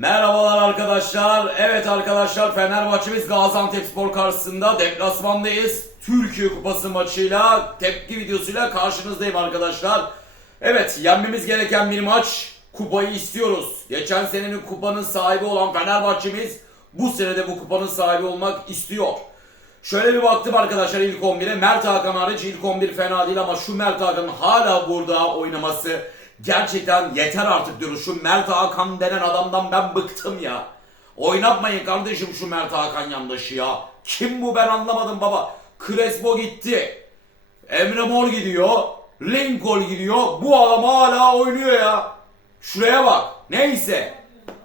Merhabalar arkadaşlar. Evet arkadaşlar Fenerbahçe'miz Gaziantepspor karşısında deplasmandayız. Türkiye Kupası maçıyla tepki videosuyla karşınızdayım arkadaşlar. Evet yenmemiz gereken bir maç. Kupayı istiyoruz. Geçen senenin kupanın sahibi olan Fenerbahçe'miz bu sene de bu kupanın sahibi olmak istiyor. Şöyle bir baktım arkadaşlar ilk 11'e. Mert Hakan hariç ilk 11 fena değil ama şu Mert Hakan'ın hala burada oynaması gerçekten yeter artık diyoruz. Şu Mert Hakan denen adamdan ben bıktım ya. Oynatmayın kardeşim şu Mert Hakan yandaşı ya. Kim bu ben anlamadım baba. Crespo gitti. Emre Mor gidiyor. Lincoln gidiyor. Bu adam hala oynuyor ya. Şuraya bak. Neyse.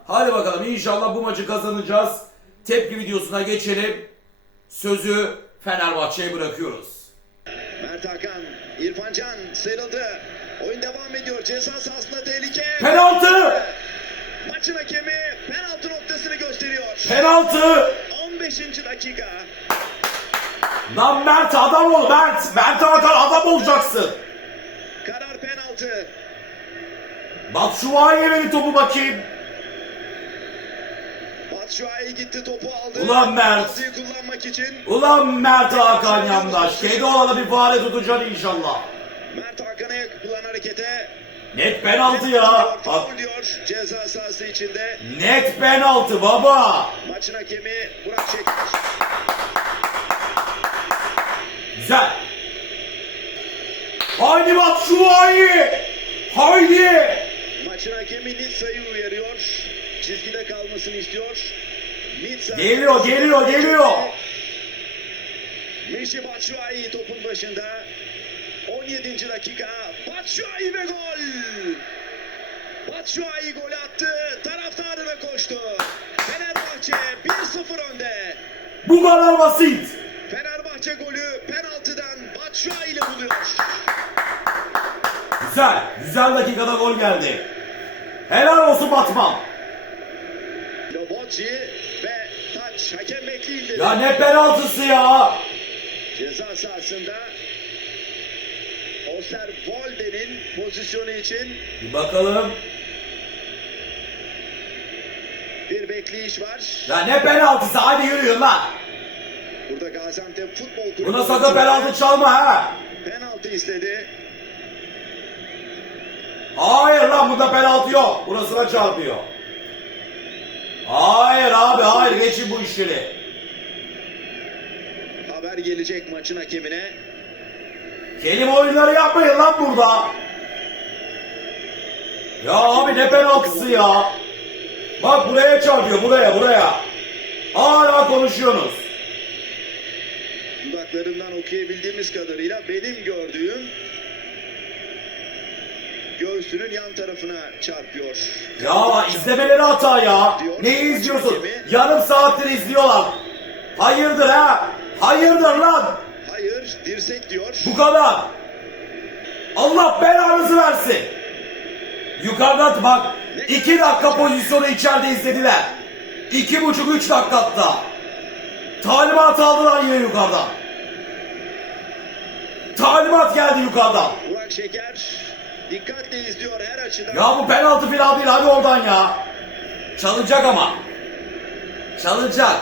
Hadi bakalım inşallah bu maçı kazanacağız. Tepki videosuna geçelim. Sözü Fenerbahçe'ye bırakıyoruz. Mert Hakan, İrfan Can sıyrıldı. Oyun devam ediyor. Ceza sahasında tehlike. Penaltı! Maçın hakemi penaltı noktasını gösteriyor. Penaltı! 15. dakika. Lan Mert adam ol Mert! Mert Hakan adam olacaksın. Karar penaltı. Vahye beni topu bakayım. Batshuayi gitti topu aldı. Ulan Mert. Penaltıyı kullanmak için. Ulan Mert Hakan yandaş. Kedi olana bir fare tutacaksın inşallah. Mert Hakan'a yapılan harekete. Net penaltı ya. Bak, Faul diyor ceza sahası içinde. net penaltı baba. Maçın hakemi Burak Şeker. Güzel. Haydi bak şu vahye. Haydi. Maçın hakemi Nitsa'yı uyarıyor. Çizgide kalmasını istiyor. Nitsa Geliyor, geliyor, geliyor. Mişi Batshuayi topun başında. 17. dakika. Batshuayi ve gol. Batshuayi gol attı. Taraftarına koştu. Fenerbahçe 1-0 önde. Bu kadar basit. Fenerbahçe golü penaltıdan Batshuayi ile buluyor. Güzel. Güzel dakikada gol geldi. Helal olsun Batman. Loboci ve taç hakem bekleyin dedi. Ya ne penaltısı ya. Ceza sahasında Osterwolde'nin pozisyonu için Bir bakalım. bir bekleyiş var. Ya ne penaltısı hadi yürüyün lan. Burada Gaziantep Futbol Kulübü Buna sakın penaltı çalma ha. penaltı istedi. Hayır lan bunda penaltı yok. Burasına çarpıyor. Hayır abi hayır geçin bu işleri. Haber gelecek maçın hakemine. Kelime oyunları yapmayın lan burada. Ya abi ne penaltısı ya. Bak buraya çarpıyor buraya buraya. Hala konuşuyorsunuz. Dudaklarından okuyabildiğimiz kadarıyla benim gördüğüm göğsünün yan tarafına çarpıyor. Ya izlemeleri hata ya. Ne izliyorsun? Yarım saattir izliyorlar. Hayırdır ha? Hayırdır lan? Dirsek diyor. Bu kadar. Allah belanızı versin. Yukarıdan bak. iki dakika pozisyonu içeride izlediler. İki buçuk üç dakika hatta. Talimat aldılar yine yukarıdan. Talimat geldi yukarıdan. Burak Şeker dikkatle izliyor her açıdan. Ya bu penaltı filan değil hadi oradan ya. Çalınacak ama. Çalınacak.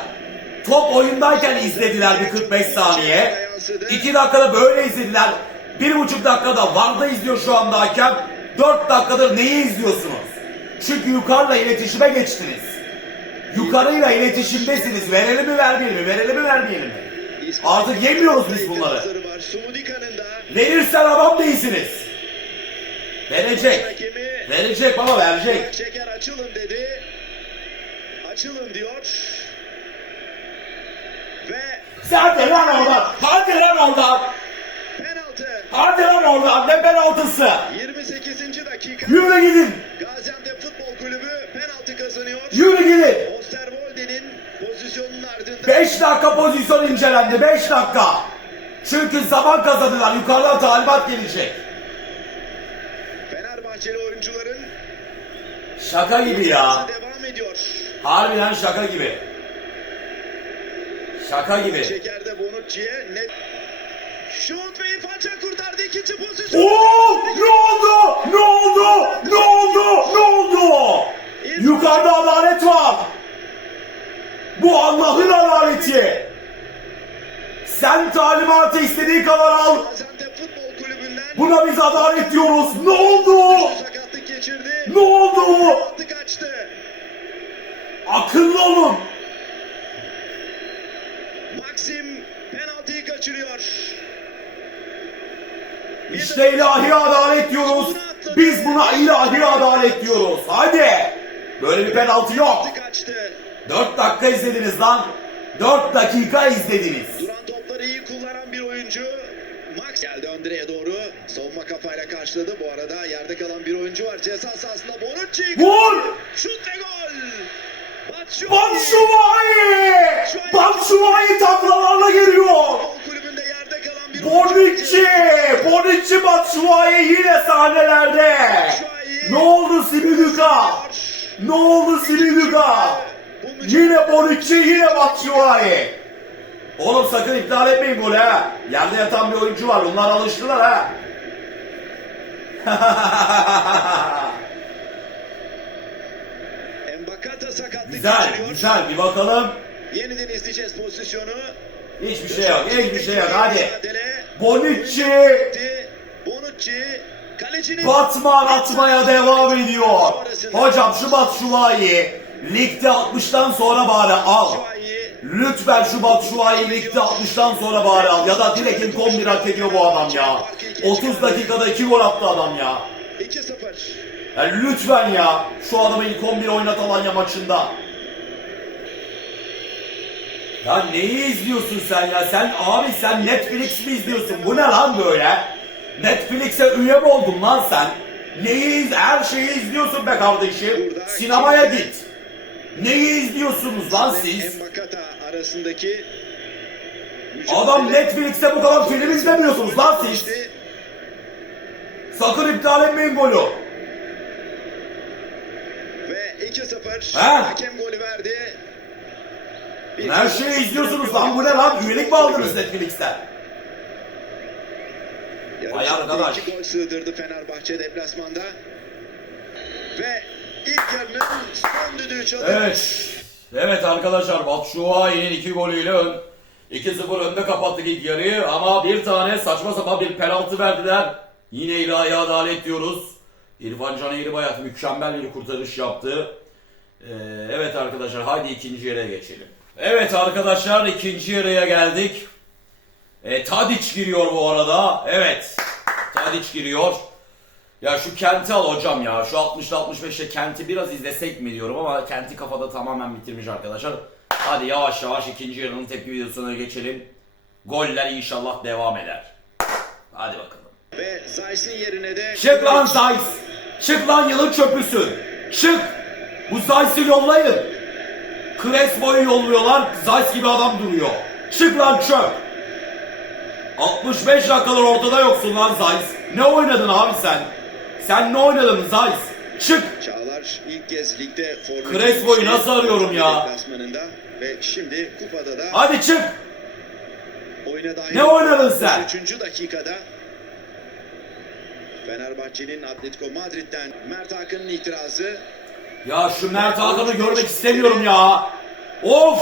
Top oyundayken izlediler bir 45 saniye. 2 dakikada böyle izlediler. Bir buçuk dakikada Varda izliyor şu anda hakem. 4 dakikadır neyi izliyorsunuz? Çünkü yukarıda iletişime geçtiniz. Yukarıyla iletişimdesiniz. Verelim mi vermeyelim mi? Verelim mi vermeyelim mi? Artık yemiyoruz biz bunları. Verirsen adam değilsiniz. Verecek. Verecek baba verecek. Şeker açılın dedi. Açılın diyor. Ve Hadi lan oradan. Hadi lan oradan. penaltı. Hadi lan. Ne penaltısı? 28. dakika. Yürü gidin. Gaziantep Futbol Kulübü penaltı kazanıyor. Yürü gidin. Osterwolde'nin pozisyonunun ardından 5 dakika pozisyon incelendi. 5 dakika. Çünkü zaman kazandılar. Yukarıdan talimat gelecek. Fenerbahçeli oyuncuların Şaka gibi ya. devam ediyor. Harbiden şaka gibi. Şaka gibi. Şeker'de Bonucci'ye net şut ve İrfan kurtardı ikinci pozisyon. Oo! Ne oldu? Ne oldu? Ne oldu? Ne oldu? Yukarıda adalet var. Bu Allah'ın adaleti. Sen talimatı istediği kadar al. Buna biz adalet diyoruz. Ne oldu? Ne oldu? Akıllı olun. Maxim penaltıyı kaçırıyor. Bir İşte ilahi adalet diyoruz. Biz buna ilahi adalet diyoruz. Hadi. Böyle bir penaltı yok. Attı kaçtı. 4 dakika izlediniz lan. 4 dakika izlediniz. Duran topları iyi kullanan bir oyuncu. Max geldi ön direğe doğru. Savunma kafayla karşıladı. Bu arada yerde kalan bir oyuncu var. Ceza sahasında Bonucci. Vur! Şut ve gol. Batshuayi! Batshuayi taklalarla geliyor. Bonucci! Bonucci Batshuayi yine sahnelerde. Ne oldu Simiduka? Ne oldu Simiduka? Yine Bonucci yine Batshuayi. Oğlum sakın iptal etmeyin golü ha. Yerde yatan bir oyuncu var. Onlar alıştılar ha. Güzel, güzel. Bir bakalım. Yeniden izleyeceğiz pozisyonu. Hiçbir şey yok. Hiçbir şey yok. Hadi. Bonucci. Bonucci. Kalecinin Batman atmaya devam ediyor. Hocam şu Batshuayi ligde 60'tan sonra bari al. Lütfen şu Batshuayi ligde 60'tan sonra bari al. Ya da ilk 11 hak ediyor bu adam ya. 30 dakikada 2 gol attı adam ya. 2-0. ya lütfen ya. Şu adamı ilk 11 oynat Alanya maçında. Ya neyi izliyorsun sen ya? Sen abi sen Netflix mi izliyorsun? Bu ne lan böyle? Netflix'e üye mi oldun lan sen? Neyi iz her şeyi izliyorsun be kardeşim. Sinemaya git. Neyi izliyorsunuz lan siz? Arasındaki Adam Netflix'te bu kadar film izlemiyorsunuz lan siz. Sakın iptal etmeyin golü. ve 2-0 Ha? hakem golü verdi. Her şeyi izliyorsunuz lan bu ne lan? Üyelik mi aldınız Netflix'ten? Vay arkadaş. iki gol sığdırdı Fenerbahçe deplasmanda. Ve ilk yarının son düdüğü çalıyor. Evet. Evet arkadaşlar Batshuayi'nin iki golüyle ön. 2-0 önde kapattık ilk yarıyı ama bir tane saçma sapan bir penaltı verdiler. Yine ilahi adalet diyoruz. İrfan Can Eğribayat mükemmel bir kurtarış yaptı. Ee, evet arkadaşlar haydi ikinci yere geçelim. Evet arkadaşlar ikinci yarıya geldik. E, Tadic giriyor bu arada. Evet. Tadic giriyor. Ya şu Kent'i al hocam ya. Şu 60'da 65'te Kent'i biraz izlesek mi diyorum ama Kent'i kafada tamamen bitirmiş arkadaşlar. Hadi yavaş yavaş ikinci yarının tepki videosuna geçelim. Goller inşallah devam eder. Hadi bakalım. Ve Zayt'in yerine de Çık lan Zayt. Çık lan yılın çöpüsü. Çık. Bu Zayt'i yollayın. Crespo'yu yolluyorlar. Zayt gibi adam duruyor. Çık lan çöp. 65 dakikalar ortada yoksun lan Zayt. Ne oynadın abi sen? Sen ne oynadın Zayt? Çık. Çağlar ilk kez ligde Crespo'yu nasıl arıyorum ya? Ve şimdi kupada da Hadi çık. Ne oynadın sen? 3. dakikada Fenerbahçe'nin Atletico Madrid'den Mert Hakan'ın itirazı Ya şu Mert Hakan'ı görmek istemiyorum ya. Of.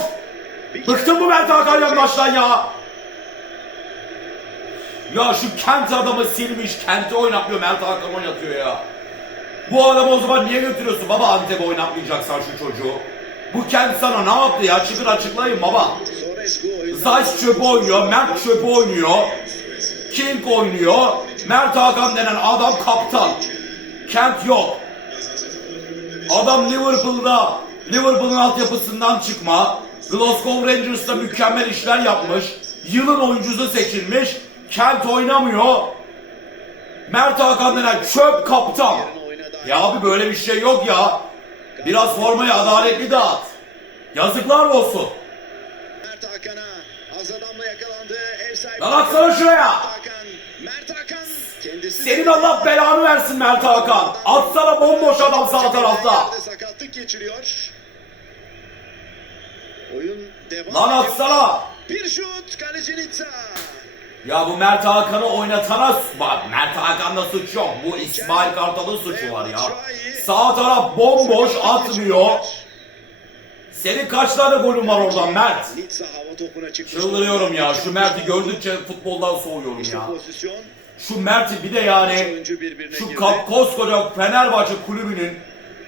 Bıktım bu Mert Hakan yandaştan ya. Ya şu Kent adamı silmiş, Kent'i oynatmıyor, Mert Hakan oynatıyor ya. Bu adamı o zaman niye götürüyorsun baba Antep'e oynatmayacaksan şu çocuğu? Bu Kent sana ne yaptı ya? Çıkın açıklayın baba. Zayt çöpü oynuyor, Mert çöpü oynuyor. King oynuyor. Mert Hakan denen adam kaptan. Kent yok. Adam Liverpool'da Liverpool'un altyapısından çıkma. Glasgow Rangers'ta mükemmel işler yapmış. Yılın oyuncusu seçilmiş. Kent oynamıyor. Mert Hakan denen çöp kaptan. Ya abi böyle bir şey yok ya. Biraz formayı adaletli dağıt. Yazıklar olsun. Mert Hakan'a az adamla yakalandı. Ev sahibi. Lan atsana şuraya. Mert Hakan. Mert Hakan. Senin Allah belanı versin Mert Hakan. Atsana bomboş adam sağ tarafta. Sakatlık geçiriyor. Oyun devam Lan atsana. Bir şut kaleci Nitsa. Ya bu Mert Hakan'ı oynatana bak Mert Hakan'da suç yok. Bu İsmail Kartal'ın suçu var ya. Sağ taraf bomboş atmıyor. Senin kaç tane golün var oradan Mert? Çıldırıyorum ya. Şu Mert'i gördükçe futboldan soğuyorum ya. Şu Mert'i bir de yani şu kap, koskoca Fenerbahçe kulübünün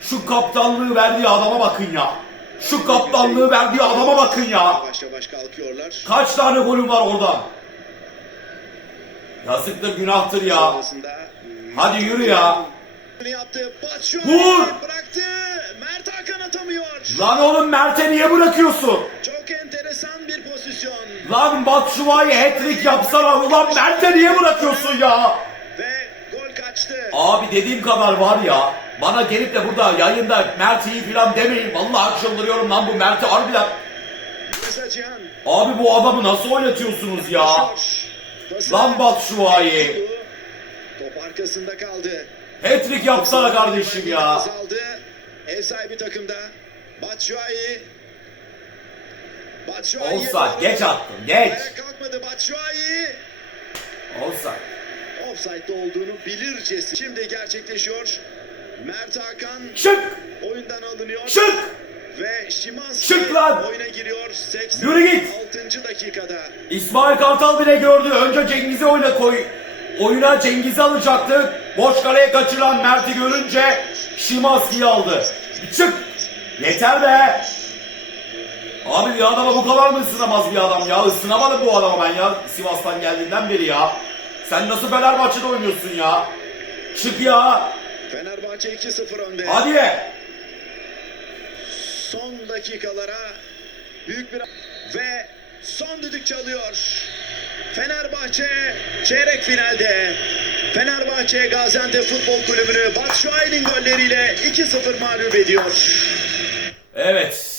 şu kaptanlığı verdiği adama bakın ya. Şu kaptanlığı verdiği adama bakın ya. Kaç tane golün var oradan? Yazıktır günahtır ya. Hadi yürü ya. Vur! Lan oğlum Mert'e niye bırakıyorsun? Çok enteresan bir pozisyon. Lan Batshuayi hat-trick yapsana. Ulan Mert'e niye bırakıyorsun ya? Ve gol kaçtı. Abi dediğim kadar var ya. Bana gelip de burada yayında Mert iyi filan demeyin. Vallahi çıldırıyorum lan bu Mert'i harbiden. Abi bu adamı nasıl oynatıyorsunuz ya? Lan Batshuayi. Top arkasında kaldı. Hat-trick yapsana kardeşim ya. Ev sahibi takımda. Batshuayi. Offside, geç attın, geç. Kalkmadı Batshuayi. Olsa. Offside'de olduğunu bilircesi. Şimdi gerçekleşiyor. Mert Hakan Çık! oyundan alınıyor. Çık! Ve Şimanski Çık lan! oyuna giriyor. Yürü git! 86. dakikada. İsmail Kartal bile gördü. Önce Cengiz'i oyuna koy. Oyuna Cengiz'i alacaktı. Boş kaleye kaçıran Mert'i görünce Şimanski'yi aldı. Çık! Yeter be! Abi bir adama bu kadar mı ısınamaz bir adam ya? Isınamadım bu adama ben ya. Sivas'tan geldiğinden beri ya. Sen nasıl Fenerbahçe'de oynuyorsun ya? Çık ya! Fenerbahçe 2-0 önde. Hadi! Son dakikalara büyük bir ve son düdük çalıyor. Fenerbahçe çeyrek finalde. Fenerbahçe Gaziantep Futbol Kulübü'nü Batshuayi'nin golleriyle 2-0 mağlup ediyor. Evet.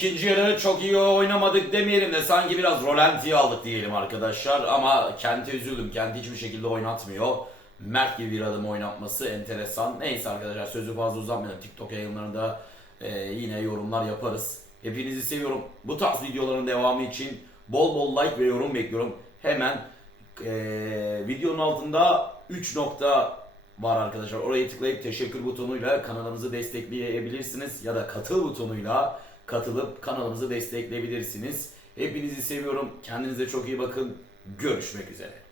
İkinci yarı çok iyi oynamadık demeyelim de sanki biraz rolantiye aldık diyelim arkadaşlar. Ama Kent'e üzüldüm. Kent hiçbir şekilde oynatmıyor. Mert gibi bir adam oynatması enteresan. Neyse arkadaşlar sözü fazla uzatmayalım. TikTok yayınlarında e, yine yorumlar yaparız. Hepinizi seviyorum. Bu tarz videoların devamı için bol bol like ve yorum bekliyorum. Hemen e, videonun altında 3 nokta var arkadaşlar. Oraya tıklayıp teşekkür butonuyla kanalımızı destekleyebilirsiniz. Ya da katıl butonuyla katılıp kanalımızı destekleyebilirsiniz. Hepinizi seviyorum. Kendinize çok iyi bakın. Görüşmek üzere.